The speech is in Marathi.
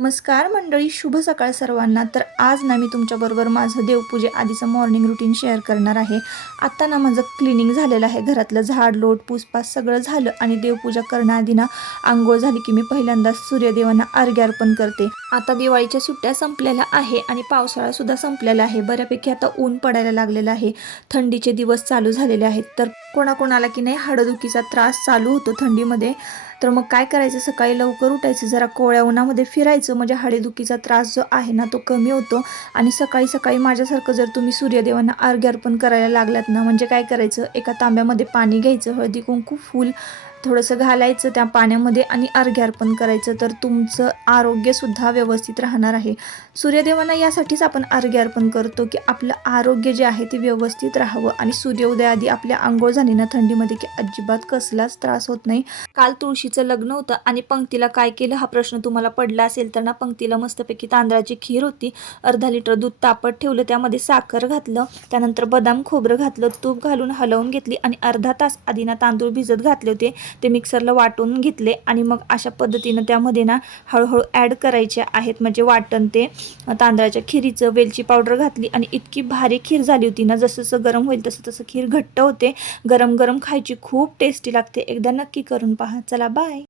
नमस्कार मंडळी, शुभ सकाळ सर्वांना. तर आज ना मी तुमच्याबरोबर माझं देवपूजे आधीचं मॉर्निंग रुटीन शेअर करणार आहे. आत्ता ना माझं क्लिनिंग झालेलं आहे, घरातलं झाड लोट पुसपास सगळं झालं आणि देवपूजा करण्याआधी ना आंघोळ झाली की मी पहिल्यांदा सूर्यदेवांना अर्घ्य अर्पण करते. आता दिवाळीच्या सुट्ट्या संपलेल्या आहे आणि पावसाळासुद्धा संपलेला आहे. बऱ्यापैकी आता ऊन पडायला लागलेलं आहे, थंडीचे दिवस चालू झालेले आहेत. तर कोणाकोणाला की नाही हाडदुखीचा त्रास चालू होतो थंडीमध्ये. तर मग काय करायचं, सकाळी लवकर उठायचं, जरा कोवळ्या उन्हामध्ये फिरायचं, म्हणजे हाडेदुखीचा त्रास जो आहे ना तो कमी होतो. आणि सकाळी सकाळी माझ्यासारखं जर तुम्ही सूर्यदेवांना अर्घ्य अर्पण करायला लागलात ना, म्हणजे काय करायचं, एका तांब्यामध्ये पाणी घ्यायचं, हळदी कुंकू फूल थोडंसं घालायचं त्या पाण्यामध्ये आणि अर्घ्य अर्पण करायचं. तर तुमचं आरोग्यसुद्धा व्यवस्थित राहणार आहे. सूर्यदेवांना यासाठीच आपण अर्घ्य अर्पण करतो की आपलं आरोग्य जे आहे ते व्यवस्थित राहावं आणि सूर्योदयाआधी आपल्या आंघोळ झाली ना थंडीमध्ये की अजिबात कसलाच त्रास होत नाही. काल तुळशीचं लग्न होतं आणि पंक्तीला काय केलं हा प्रश्न तुम्हाला पडला असेल तर ना, पंक्तीला मस्तपैकी तांदळाची खीर होती. अर्धा लिटर दूध तापत ठेवलं, त्यामध्ये साखर घातलं, त्यानंतर बदाम खोबरं घातलं, तूप घालून हलवून घेतली आणि अर्धा तास आधी ना तांदूळ भिजत घातले होते, ते मिक्सरला वाटून घेतले आणि मग अशा पद्धतीनं त्यामध्ये ना हळूहळू ॲड करायचे आहेत, म्हणजे वाटण ते तांदळाच्या खिरीचं. वेलची पावडर घातली आणि इतकी भारी खीर झाली होती ना, जसं जसं गरम होईल तसं तसं खीर घट्ट होते. गरम गरम खायची खूप टेस्टी लागते. एकदा नक्की करून पहा. चला बाय.